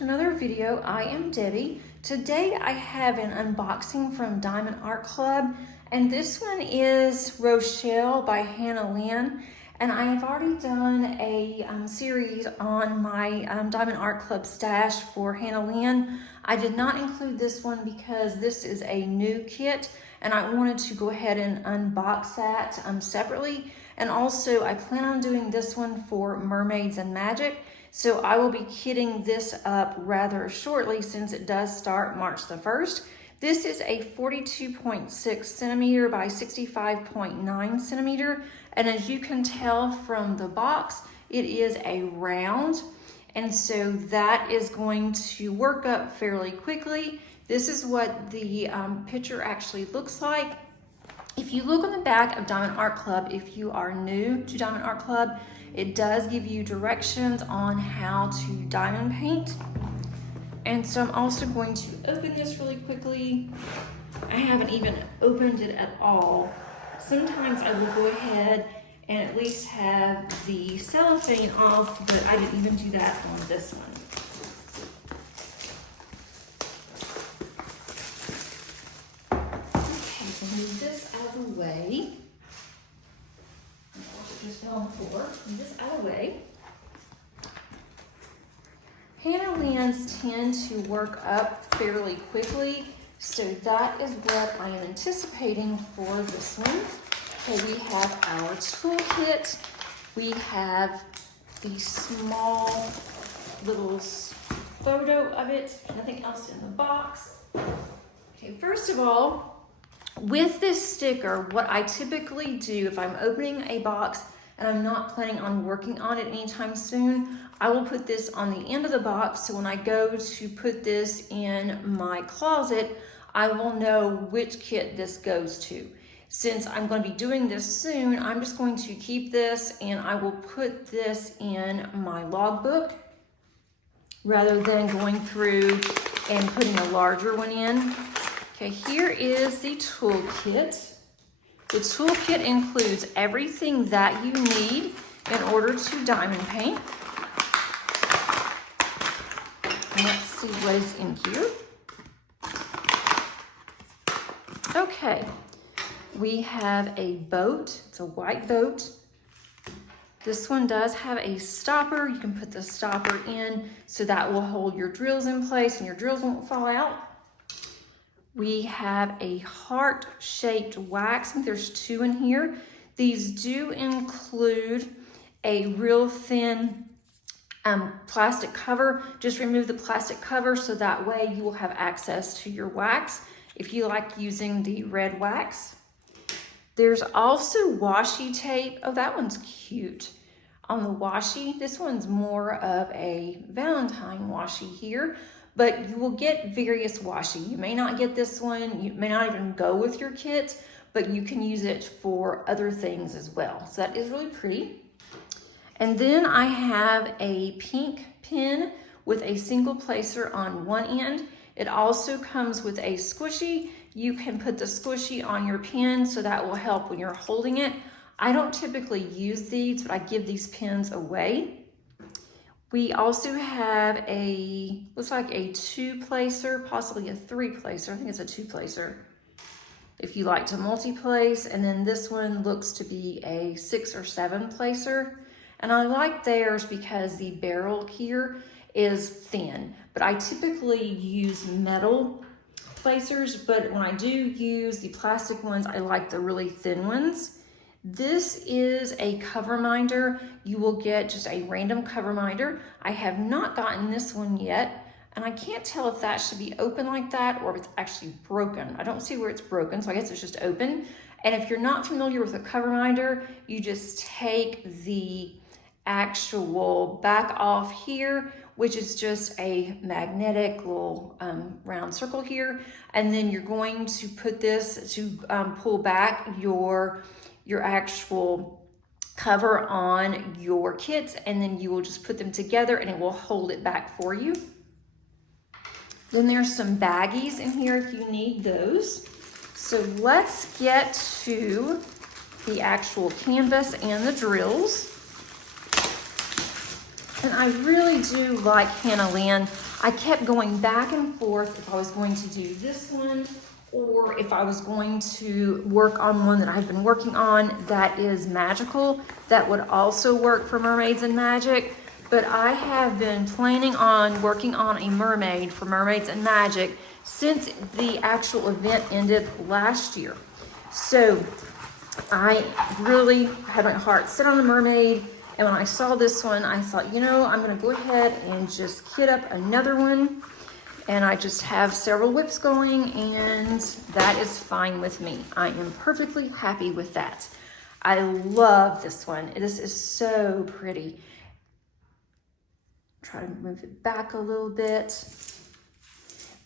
to another video. I am Debbie. Today I have an unboxing from Diamond Art Club, and this one is Rochelle by Lynn. And I have already done a series on my Diamond Art Club stash for Lynn. I did not include this one because this is a new kit and I wanted to go ahead and unbox that separately. And also I plan on doing this one for Mermaids Magic. So I will be kitting this up rather shortly since it does start March the 1st. This is a 42.6 centimeter by 65.9 centimeter. And as you can tell from the box, it is a round. And so that is going to work up fairly quickly. This is what the picture actually looks like. If you look on the back of Diamond Art Club, if you are new to Diamond Art Club, it does give you directions on how to diamond paint. And so I'm also going to open this really quickly. I haven't even opened it at all. Sometimes I will go ahead and at least have the cellophane off, but I didn't even do that on this one. Okay, so move this out of the way. Just fell on the floor. Move this out of the way. Lynn's tend to work up fairly quickly, so that is what I am anticipating for this one. Okay, we have our toolkit. We have the small little photo of it, nothing else in the box. Okay, first of all, with this sticker, what I typically do if I'm opening a box and I'm not planning on working on it anytime soon, I will put this on the end of the box, so when I go to put this in my closet, I will know which kit this goes to. Since I'm going to be doing this soon, I'm just going to keep this and I will put this in my logbook rather than going through and putting a larger one in. Okay, here is the toolkit. The toolkit includes everything that you need in order to diamond paint. Let's see what is in here. Okay, we have a boat. It's a white boat. This one does have a stopper. You can put the stopper in so that will hold your drills in place and your drills won't fall out. We have a heart-shaped wax. I think there's two in here. These do include a real thin plastic cover. Just remove the plastic cover so that way you will have access to your wax if you like using the red wax. There's also washi tape. Oh, that one's cute. On the washi, this one's more of a Valentine washi here, but you will get various washi. You may not get this one. You may not even go with your kit, but you can use it for other things as well. So that is really pretty. And then I have a pink pin with a single placer on one end. It also comes with a squishy. You can put the squishy on your pin, so that will help when you're holding it. I don't typically use these, but I give these pins away. We also have a, looks like a 2-placer, possibly a 3-placer. I think it's a 2-placer if you like to multi-place. And then this one looks to be a 6 or 7-placer. And I like theirs because the barrel here is thin, but I typically use metal placers, but when I do use the plastic ones, I like the really thin ones. This is a cover minder. You will get just a random cover minder. I have not gotten this one yet, and I can't tell if that should be open like that or if it's actually broken. I don't see where it's broken, so I guess it's just open. And if you're not familiar with a cover minder, you just take the actual back off here, which is just a magnetic little round circle here, and then you're going to put this to pull back your actual cover on your kits, and then you will just put them together and it will hold it back for you. Then there's some baggies in here if you need those. So let's get to the actual canvas and the drills. And I really do like Hannah Lynn. I kept going back and forth if I was going to do this one or if I was going to work on one that I've been working on that is magical, that would also work for Mermaids and Magic. But I have been planning on working on a mermaid for Mermaids and Magic since the actual event ended last year. So I really had my heart set on a mermaid. And when I saw this one, I thought, you know, I'm gonna go ahead and just kit up another one. And I just have several whips going, and that is fine with me. I am perfectly happy with that. I love this one. This is so pretty. Try to move it back a little bit.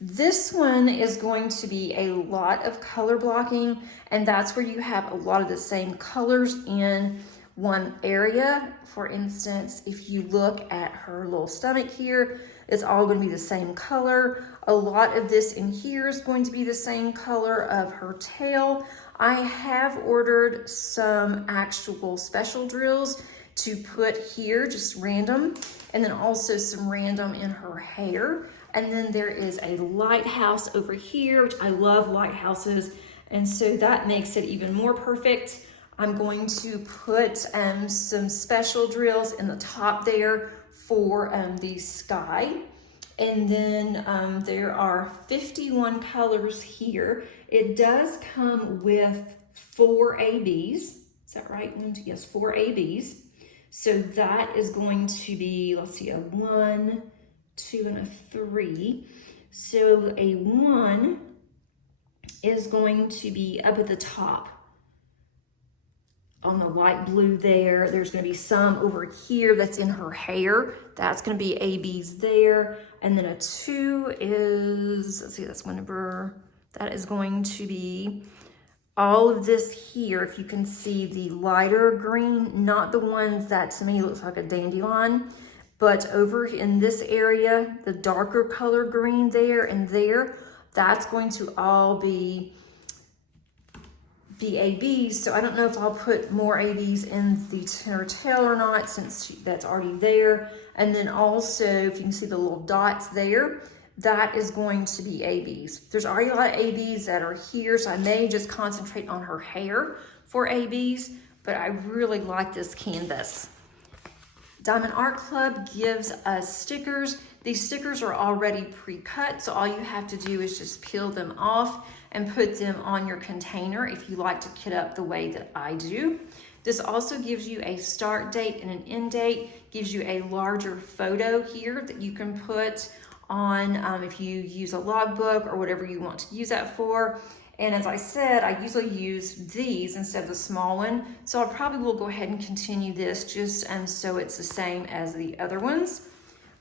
This one is going to be a lot of color blocking, and that's where you have a lot of the same colors in one area. For instance, if you look at her little stomach here, it's all going to be the same color. A lot of this in here is going to be the same color of her tail. I have ordered some actual special drills to put here, just random, and then also some random in her hair. And then there is a lighthouse over here, which I love lighthouses, and so that makes it even more perfect. I'm going to put some special drills in the top there for the sky. And then there are 51 colors here. It does come with 4 ABs. Is that right? Yes, 4 ABs. So that is going to be, let's see, a 1, 2, and a 3. So a 1 is going to be up at the top on the light blue there. There's going to be some over here that's in her hair. That's going to be ABs there. And then a 2 is, let's see, that's number, that is going to be all of this here. If you can see the lighter green, not the ones that to me looks like a dandelion, but over in this area, the darker color green there and there, that's going to all be ABs. So I don't know if I'll put more ABs in the tail or not, since that's already there. And then also, if you can see the little dots there, that is going to be ABs. There's already a lot of ABs that are here, so I may just concentrate on her hair for ABs, but I really like this canvas. Diamond Art Club gives us stickers. These stickers are already pre-cut, so all you have to do is just peel them off and put them on your container if you like to kit up the way that I do. This also gives you a start date and an end date, gives you a larger photo here that you can put on if you use a logbook or whatever you want to use that for. And as I said, I usually use these instead of the small one, so I probably will go ahead and continue this just so it's the same as the other ones.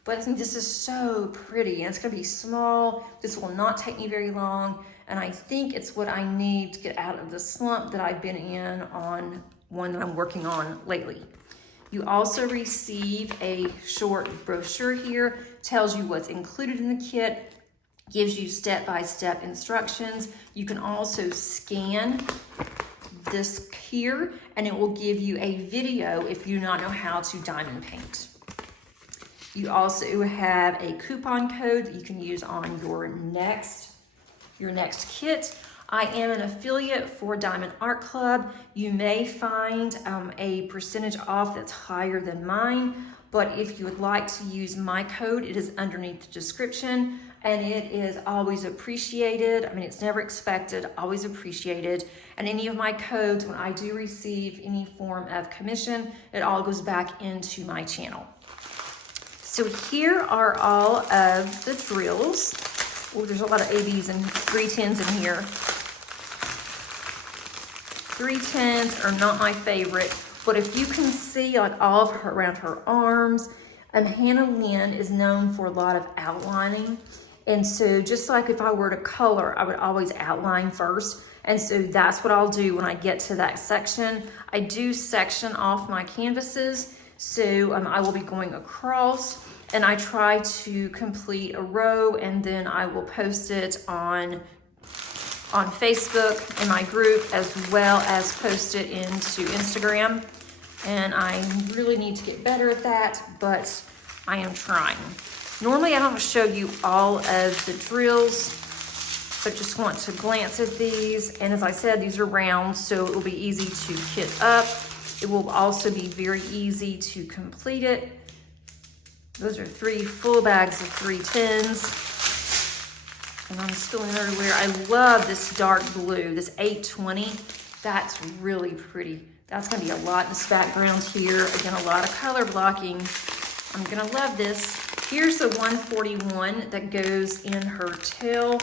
But I think this is so pretty, and it's gonna be small. This will not take me very long, and I think it's what I need to get out of the slump that I've been in on one that I'm working on lately. You also receive a short brochure here, tells you what's included in the kit, gives you step-by-step instructions. You can also scan this here, and it will give you a video if you do not know how to diamond paint. You also have a coupon code that you can use on your next kit. I am an affiliate for Diamond Art Club. You may find a percentage off that's higher than mine, but if you would like to use my code, it is underneath the description, and it is always appreciated. I mean, it's never expected, always appreciated. And any of my codes, when I do receive any form of commission, it all goes back into my channel. So here are all of the drills. Oh, there's a lot of ABs and 310s in here. 310s are not my favorite, but if you can see like all of her around her arms, Hannah Lynn is known for a lot of outlining. And so just like if I were to color, I would always outline first. And so that's what I'll do when I get to that section. I do section off my canvases. So I will be going across, and I try to complete a row, and then I will post it on Facebook in my group, as well as post it into Instagram. And I really need to get better at that, but I am trying. Normally I don't show you all of the drills, but just want to glance at these. And as I said, these are round, so it will be easy to kit up. It will also be very easy to complete it. Those are 3 full bags of 310s. And I'm still in underwear. I love this dark blue, this 820. That's really pretty. That's gonna be a lot in this background here. Again, a lot of color blocking. I'm gonna love this. Here's the 141 that goes in her tail,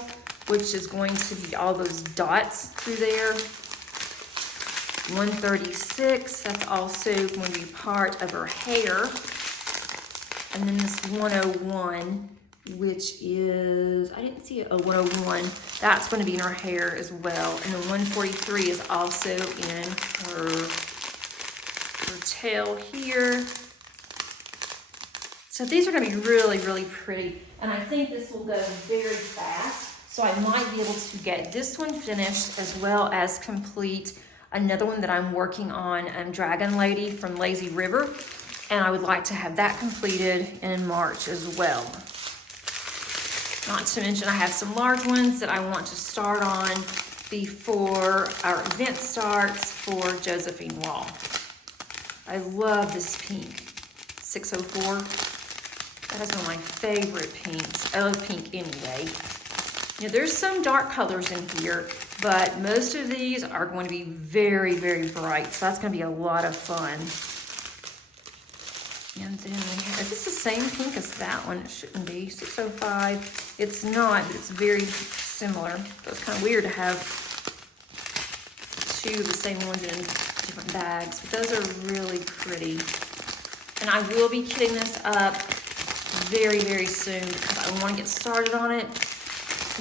which is going to be all those dots through there. 136, that's also going to be part of her hair. And then this 101, which is, I didn't see it, 101, that's going to be in her hair as well. And then 143 is also in her tail here. So these are going to be really, really pretty. And I think this will go very fast. So I might be able to get this one finished as well as complete another one that I'm working on, Dragon Lady from Lazy River. And I would like to have that completed in March as well. Not to mention I have some large ones that I want to start on before our event starts for Josephine Wall. I love this pink, 604. That is one of my favorite pinks. I love pink anyway. You know, there's some dark colors in here, but most of these are going to be very, very bright. So that's going to be a lot of fun. And then we have, is this the same pink as that one? It shouldn't be, 605. It's not, but it's very similar. So it's kind of weird to have 2 of the same ones in different bags, but those are really pretty. And I will be kitting this up very, very soon because I want to get started on it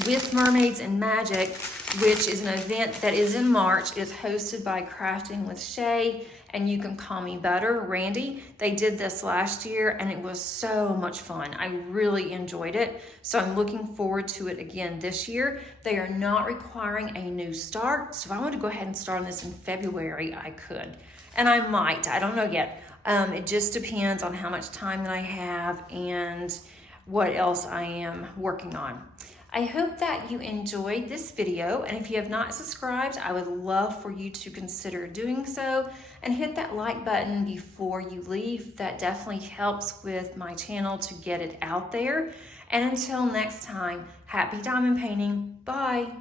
with Mermaids Magic, which is an event that is in March. It's hosted by Crafting with Shay, and you can call me Butter, Randy. They did this last year and it was so much fun. I really enjoyed it. So I'm looking forward to it again this year. They are not requiring a new start. So if I want to go ahead and start on this in February, I could. And I might, I don't know yet. It just depends on how much time that I have and what else I am working on. I hope that you enjoyed this video, and if you have not subscribed, I would love for you to consider doing so and hit that like button before you leave. That definitely helps with my channel to get it out there. And until next time, happy diamond painting. Bye.